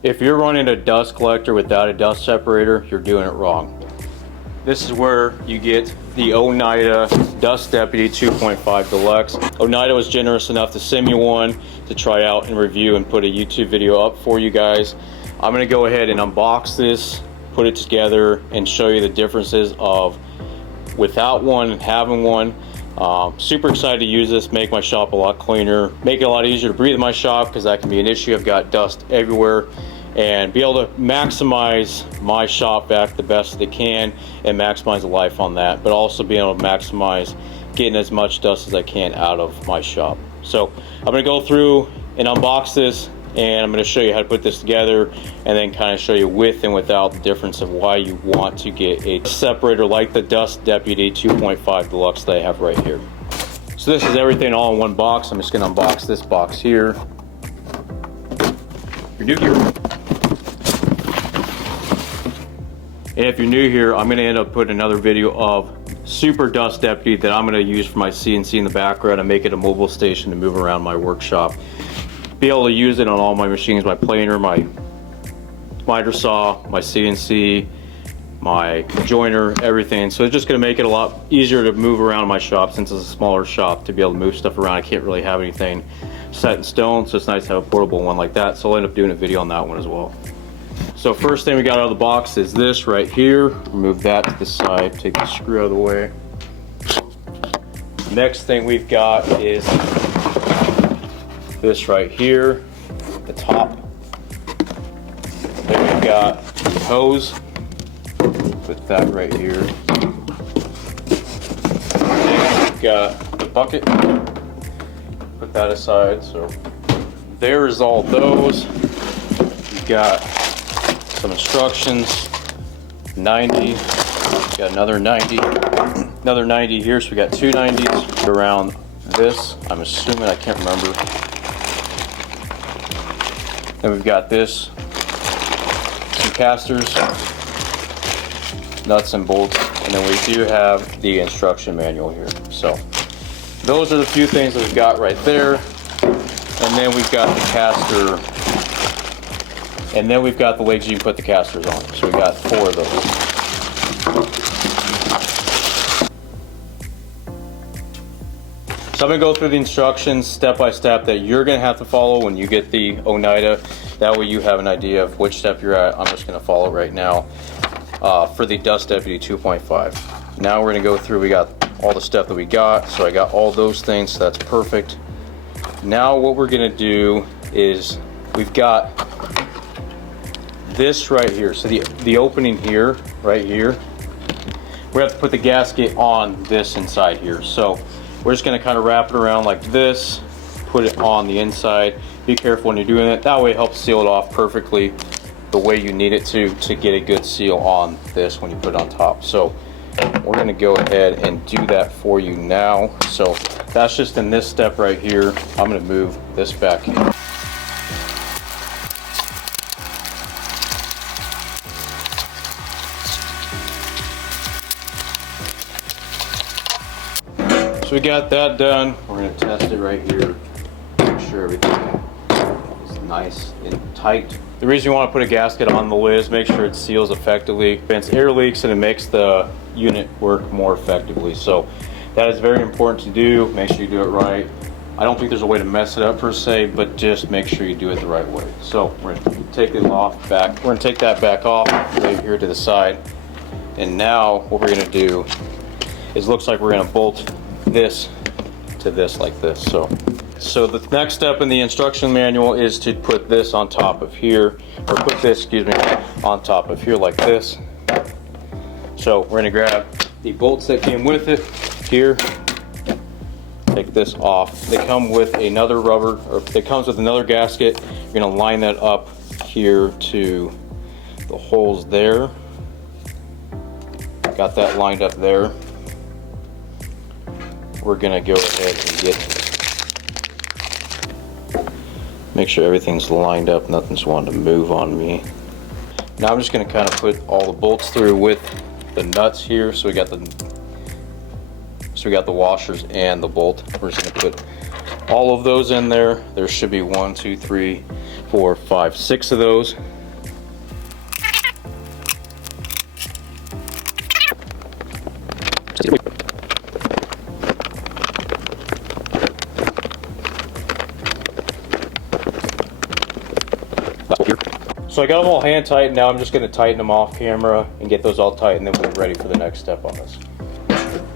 If you're running a dust collector without a dust separator, you're doing it wrong. This is where you get the Oneida Dust Deputy 2.5 Deluxe. Oneida was generous enough to send me one to try out and review and put a YouTube video up for you guys. I'm gonna go ahead and unbox this, put it together, and show you the differences of without one and having one. Super excited to use this, make my shop a lot cleaner, make it a lot easier to breathe in my shop because that can be an issue. I've got dust everywhere, and be able to maximize my shop back the best they can and maximize the life on that, but also being able to maximize getting as much dust as I can out of my shop. So I'm going to go through and unbox this, and I'm going to show you how to put this together, and then kind of show you with and without the difference of why you want to get a separator like the Dust Deputy 2.5 Deluxe that I have right here. So this is everything all in one box. I'm just going to unbox this box here. If you're new here, I'm going to end up putting another video of Super Dust Deputy that I'm going to use for my CNC in the background and make it a mobile station to move around my workshop. Be able to use it on all my machines, my planer, my miter saw, my CNC, my joiner, everything. So it's just going to make it a lot easier to move around my shop since it's a smaller shop, to be able to move stuff around. I can't really have anything set in stone, so it's nice to have a portable one like that. So I'll end up doing a video on that one as well. So first thing we got out of the box is this right here. Remove that to the side, take the screw out of the way. Next thing we've got is this right here, the top. Then we've got the hose. Put that right here. Then we've got the bucket. Put that aside. So there's all those. We've got some instructions. 90. Got another 90. Another 90 here. So we got two 90s around this. I'm assuming, I can't remember. Then we've got this, some casters, nuts and bolts, and then we do have the instruction manual here. So those are the few things that we've got right there. And then we've got the caster, and then we've got the legs you can put the casters on. So we got 4 of those. So I'm going to go through the instructions step by step that you're going to have to follow when you get the Oneida. That way you have an idea of which step you're at. I'm just going to follow right now for the Dust Deputy 2.5. Now we're going to go through, we got all the stuff that we got. So I got all those things, so that's perfect. Now what we're going to do is we've got this right here. So the opening here, right here, we have to put the gasket on this inside here. So we're just going to kind of wrap it around like this, put it on the inside. Be careful when you're doing it. That way it helps seal it off perfectly the way you need it to get a good seal on this when you put it on top. So we're going to go ahead and do that for you now. So that's just in this step right here. I'm going to move this back in. So we got that done. We're going to test it right here. Make sure everything is nice and tight. The reason you want to put a gasket on the lid is make sure it seals effectively, prevents air leaks, and it makes the unit work more effectively. So that is very important to do. Make sure you do it right. I don't think there's a way to mess it up per se, but just make sure you do it the right way. So we're going to take it off back. We're going to take that back off right here to the side. And now what we're going to do is, looks like we're going to bolt this to this like this. So the next step in the instruction manual is to put this on top of here, or put this, excuse me, on top of here like this. So we're going to grab the bolts that came with it here, take this off. They come with another rubber, or it comes with another gasket. You're going to line that up here to the holes there. Got that lined up there. We're gonna go ahead and make sure everything's lined up, nothing's wanting to move on me. Now I'm just gonna kind of put all the bolts through with the nuts here. So we got the washers and the bolt. We're just gonna put all of those in there. There should be 1, 2, 3, 4, 5, 6 of those. So I got them all hand tightened. Now I'm just going to tighten them off camera and get those all tight, and then we'll be ready for the next step on this.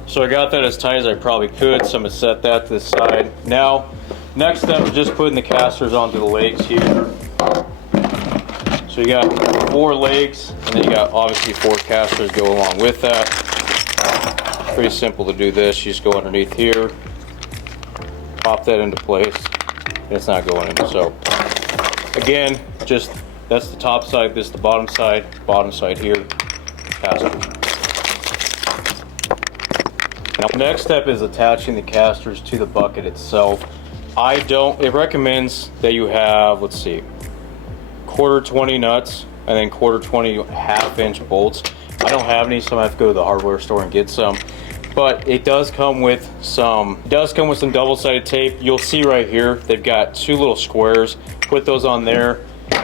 So I got that as tight as I probably could, so I'm going to set that to the side. Now, next step is just putting the casters onto the legs here. So you got 4 legs, and then you got obviously 4 casters go along with that. Pretty simple to do this. You just go underneath here, pop that into place, and it's not going in. So again, just that's the top side, this is the bottom side here, casters. Now, next step is attaching the casters to the bucket itself. It recommends that you have, let's see, 1/4 20 nuts and then 1/4 20 1/2-inch bolts. I don't have any, so I have to go to the hardware store and get some. But it does come with some double-sided tape. You'll see right here, they've got 2 little squares. Put those on there,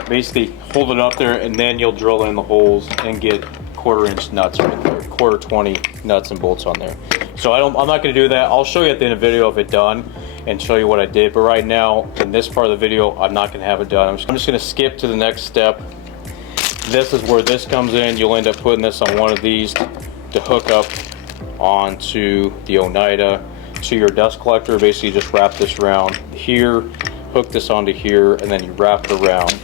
basically hold it up there, and then you'll drill in the holes and get 1/4-inch nuts right there, 1/4 20 nuts and bolts on there. So I'm not going to do that. I'll show you at the end of the video of it done and show you what I did. But right now, in this part of the video, I'm not going to have it done. I'm just going to skip to the next step. This is where this comes in. You'll end up putting this on one of these to hook up onto the Oneida to your dust collector. Basically, just wrap this around here, hook this onto here, and then you wrap it around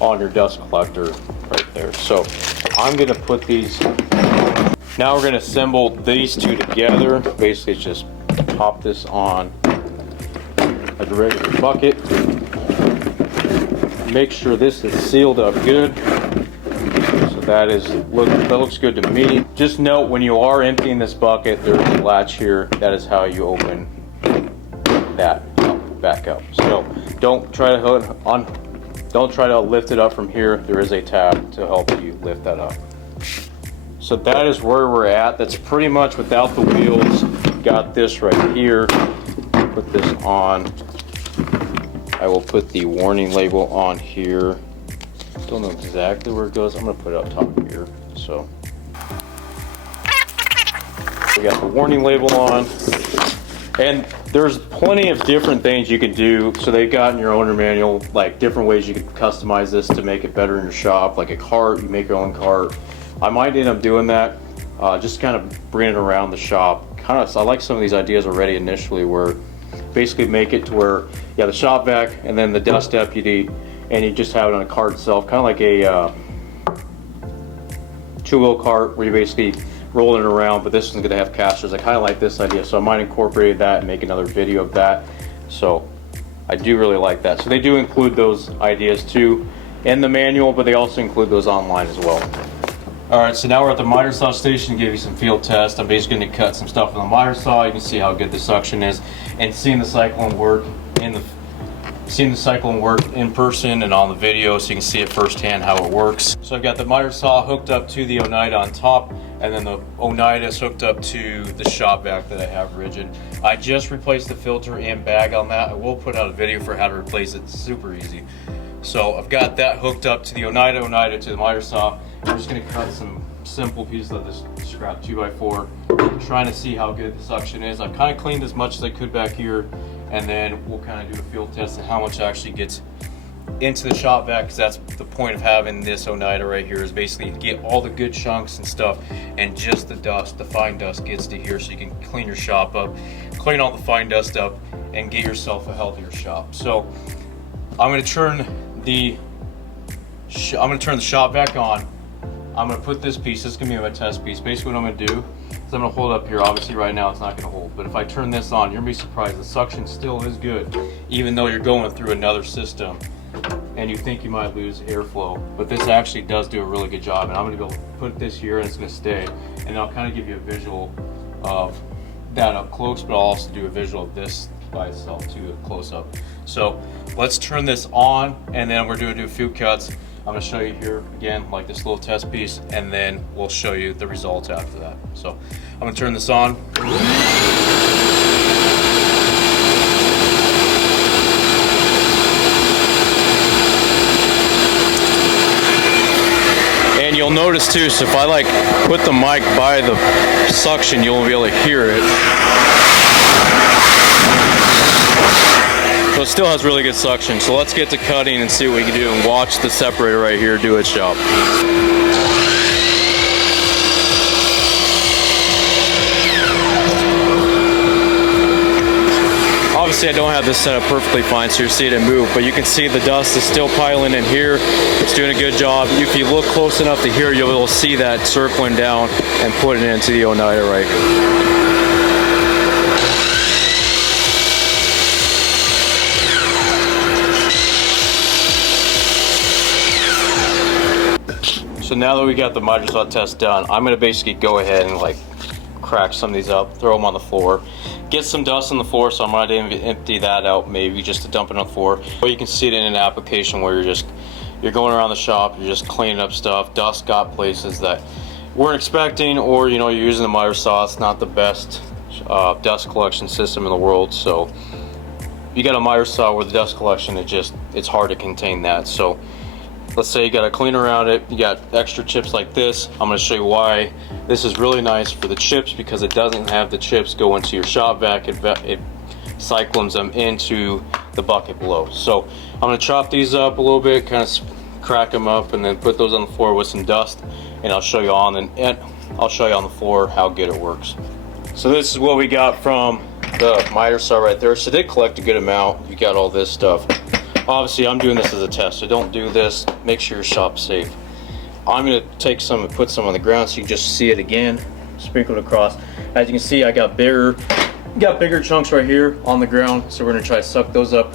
on your dust collector right there. So I'm going to put these. Now we're going to assemble these 2 together. Basically, just pop this on a regular bucket. Make sure this is sealed up good. So that looks good to me. Just note, when you are emptying this bucket, there's a latch here. That is how you open that back up. So don't try to lift it up from here. There is a tab to help you lift that up. So that is where we're at. That's pretty much without the wheels. Got this right here. Put this on. I will put the warning label on here. Don't know exactly where it goes. I'm going to put it up top here. So we got the warning label on. And there's plenty of different things you can do. So they've got in your owner manual, like different ways you can customize this to make it better in your shop. Like a cart, you make your own cart. I might end up doing that, just kind of bring it around the shop. I like some of these ideas already initially, where basically make it to where you have the shop vac and then the dust deputy, and you just have it on a cart itself, kind of like a 2-wheel cart where you basically roll it around, but this one's going to have casters. I kind of like this idea, so I might incorporate that and make another video of that. So I do really like that. So they do include those ideas too in the manual, but they also include those online as well. Alright, so now we're at the miter saw station to give you some field tests. I'm basically going to cut some stuff on the miter saw. You can see how good the suction is, and seeing the cyclone work in person and on the video, so you can see it firsthand how it works. So I've got the miter saw hooked up to the Oneida on top, and then the Oneida is hooked up to the shop vac that I have rigid. I just replaced the filter and bag on that. I will put out a video for how to replace it. It's super easy. So I've got that hooked up to the Oneida to the miter saw. I'm just going to cut some simple pieces of this scrap 2x4, trying to see how good the suction is. I've kind of cleaned as much as I could back here, and then we'll kind of do a field test of how much actually gets into the shop vac, because that's the point of having this Oneida right here, is basically to get all the good chunks and stuff, and just the dust, the fine dust, gets to here, so you can clean your shop up, clean all the fine dust up, and get yourself a healthier shop. So I'm going to turn the shop vac on. I'm going to put this piece, this is going to be my test piece. Basically what I'm going to do is I'm going to hold it up here. Obviously right now it's not going to hold, but if I turn this on, you're going to be surprised. The suction still is good, even though you're going through another system and you think you might lose airflow. But this actually does do a really good job, and I'm going to go put this here and it's going to stay. And I'll kind of give you a visual of that up close, but I'll also do a visual of this by itself too, a close up. So let's turn this on, and then we're going to do a few cuts. I'm going to show you here again, like this little test piece, and then we'll show you the results after that. So I'm going to turn this on. you'll notice too, so if I like put the mic by the suction, you'll be able to hear it. So it still has really good suction. So let's get to cutting and see what we can do and watch the separator right here do its job. Obviously I don't have this set up perfectly fine, so you see it move, but you can see the dust is still piling in here. It's doing a good job. If you look close enough to here, you'll be able to see that circling down and putting it into the Oneida right here. So now that we got the miter saw test done, I'm gonna basically go ahead and like crack some of these up, throw them on the floor, get some dust on the floor, so I'm gonna empty that out maybe just to dump it on the floor. Or you can see it in an application where you're going around the shop, you're just cleaning up stuff, dust got places that weren't expecting, or you know, you're using the miter saw. It's not the best dust collection system in the world, so you got a miter saw with the dust collection, it's hard to contain that. So let's say you got to clean around it, you got extra chips like this. I'm going to show you why this is really nice for the chips, because it doesn't have the chips go into your shop vac. It cyclones them into the bucket below. So I'm going to chop these up a little bit, kind of crack them up, and then put those on the floor with some dust, and I'll show you on the floor how good it works. So this is what we got from the miter saw right there. So they collect a good amount. You got all this stuff. Obviously I'm doing this as a test, so don't do this. Make sure your shop's safe. I'm gonna take some and put some on the ground so you can just see it again, sprinkled across. As you can see, I got bigger chunks right here on the ground, so we're gonna try to suck those up,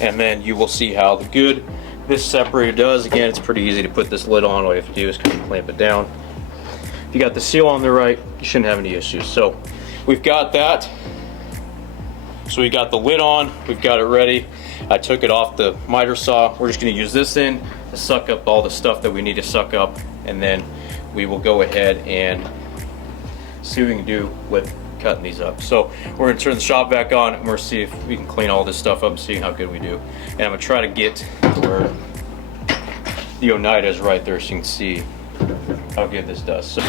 and then you will see how good this separator does. Again, it's pretty easy to put this lid on. All you have to do is kind of clamp it down. If you got the seal on there right, you shouldn't have any issues. So we've got that. So we got the lid on, we've got it ready. I took it off the miter saw. We're just gonna use this in to suck up all the stuff that we need to suck up, and then we will go ahead and see what we can do with cutting these up. So we're gonna turn the shop back on, and we're gonna see if we can clean all this stuff up and see how good we do. And I'm gonna try to get where the Oneida is right there so you can see how good this does. So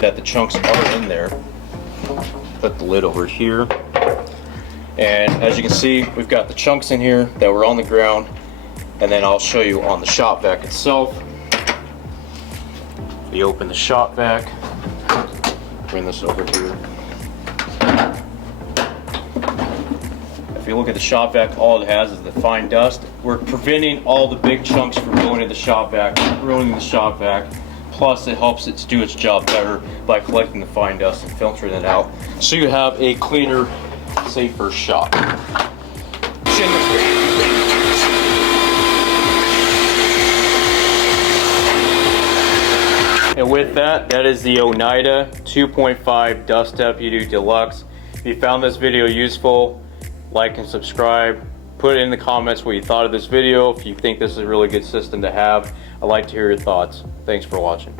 that the chunks are in there, put the lid over here, and as you can see, we've got the chunks in here that were on the ground, and then I'll show you on the shop vac itself. We open the shop vac, bring this over here. If you look at the shop vac, all it has is the fine dust. We're preventing all the big chunks from going to the shop vac, ruining the shop vac. Plus it helps it do its job better by collecting the fine dust and filtering it out, so you have a cleaner, safer shop. And with that, that is the Oneida 2.5 Dust Deputy Deluxe. If you found this video useful, like and subscribe. Put in the comments what you thought of this video. If you think this is a really good system to have, I'd like to hear your thoughts. Thanks for watching.